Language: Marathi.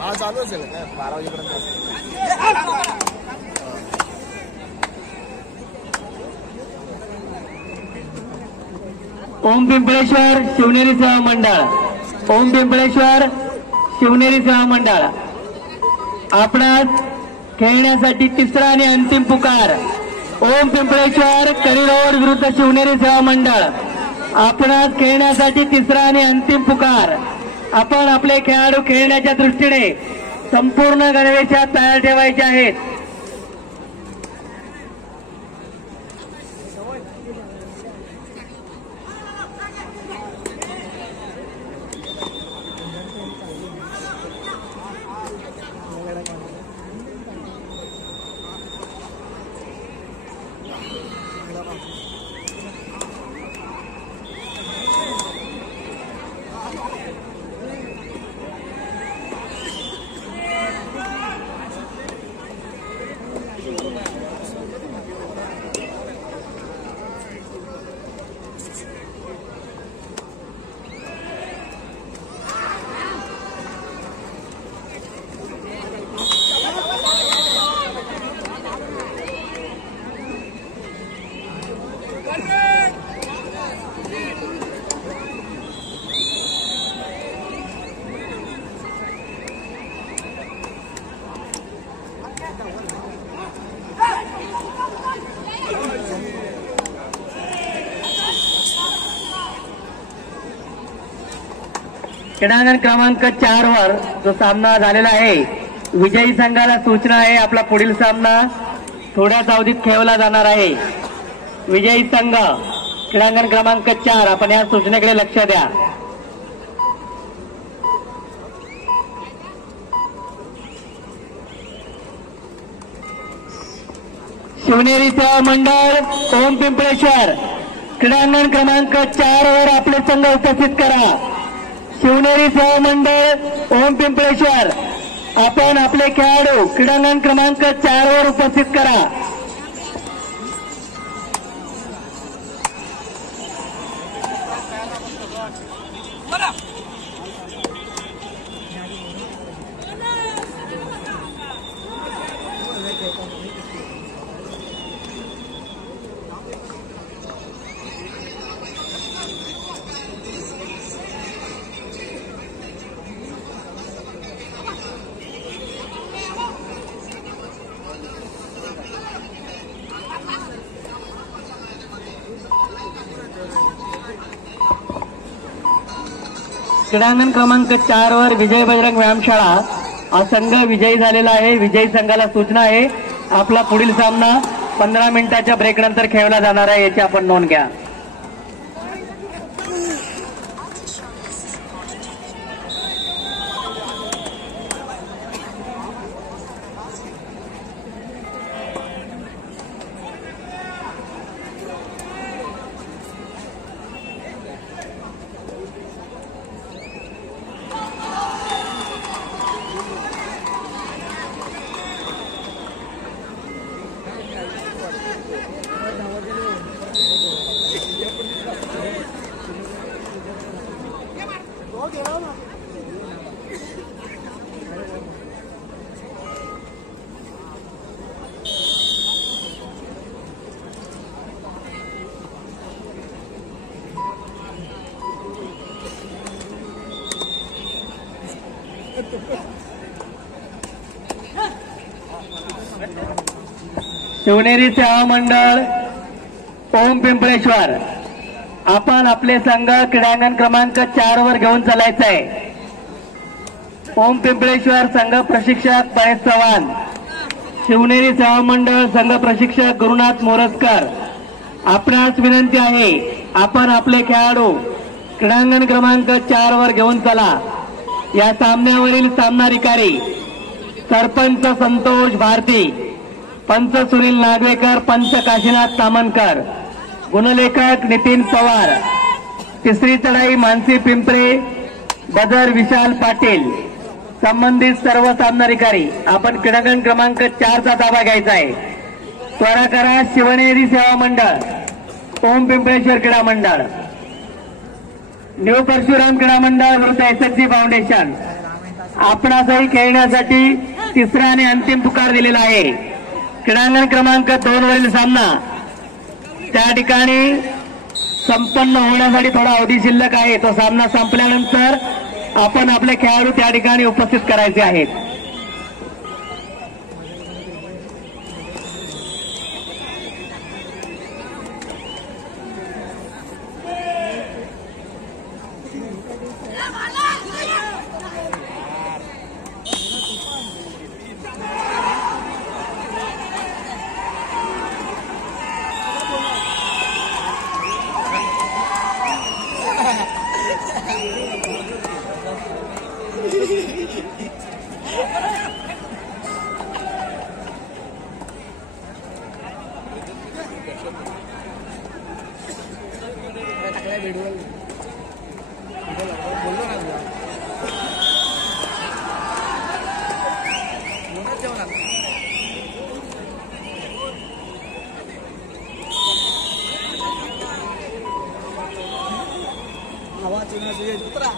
हा चालू असेल काय 12 वाजेपर्यंत. ओम पिंपळेश्वर शिवनेरी सेवा मंडळ, ओम पिंपळेश्वर शिवनेरी सेवा मंडळ आपणास खेळण्यासाठी तिसरा आणि अंतिम पुकार. ओम पिंपळेश्वर करी रोड विरुद्ध शिवनेरी सेवा मंडळ आपणास खेळण्यासाठी तिसरा आणि अंतिम पुकार. आपण आपले खेळाडू खेळण्याच्या दृष्टीने संपूर्ण गणवेशात तयार ठेवायचे आहेत. क्रीडांगण क्रमांक 4 वर जो सामना झालेला आहे, विजयी संघाला सूचना आहे आपला पुढील सामना थोड्याच अवधीत खेळवला जाणार आहे. विजयी संघ क्रीडांगण क्रमांक 4, आपण या सूचनेकडे लक्ष द्या. शिवनेरी सेवा मंडळ ओम पिंपळेश्वर क्रीडांगण क्रमांक 4 वर आपले संघ उपस्थित करा. शिवनेरी सेवा मंडळ ओम पिंपळेश्वर आपण आपले खेळाडू क्रीडांगण क्रमांक 4 वर उपस्थित करा. क्रीडांगण क्रमांक 4 वर विजय बजरंग व्यायामशाळा हा संघ विजयी झालेला आहे. विजयी संघाला सूचना आहे आपला पुढील सामना 15 मिनिटाच्या ब्रेक नंतर खेळवला जाणार आहे, याची आपण नोंद घ्या. शिवनेरी सेवा मंडळ ओम पिंपळेश्वर आपण आपले संघ क्रीडांगण क्रमांक 4 वर घेऊन चालायचं आहे. ओम पिंपळेश्वर संघ प्रशिक्षक महेश चव्हाण, शिवनेरी सेवा मंडळ संघ प्रशिक्षक गुरुनाथ मोरजकर. आपणास विनंती आहे आपण आपले खेळाडू क्रीडांगण क्रमांक 4 वर घेऊन चला. या सामन्यावरील सामनाधिकारी सरपंच संतोष भारती, पंच सुनील नागवेकर, पंच काशीनाथ तामनकर, गुणलेखक नितीन पवार, तिसरी चढाई मानसी पिंपरे, बदर विशाल पाटील. संबंधित सर्व सामनाधिकारी आपण क्रीडांगण क्रमांक 4 चा ताबा घ्यायचा आहे. त्वरा करा. शिवनेरी सेवा मंडळ, ओम पिंपळेश्वर क्रीडा मंडळ, न्यू परशुराम क्रीडा मंडळ विरुद्ध SSG फाउंडेशन. आपणासही खेळण्यासाठी तिसरा आणि अंतिम पुकार दिलेला आहे. क्रीडांगण क्रमांक 2 वरील सामना त्या ठिकाणी संपन्न होण्यासाठी थोडा अवधी शिल्लक आहे. तो सामना संपल्यानंतर आपण आपले खेळाडू त्या ठिकाणी उपस्थित करायचे आहेत. टाकलाय व्हिडिओ बोललो ना तुला जेवणार हवा चुना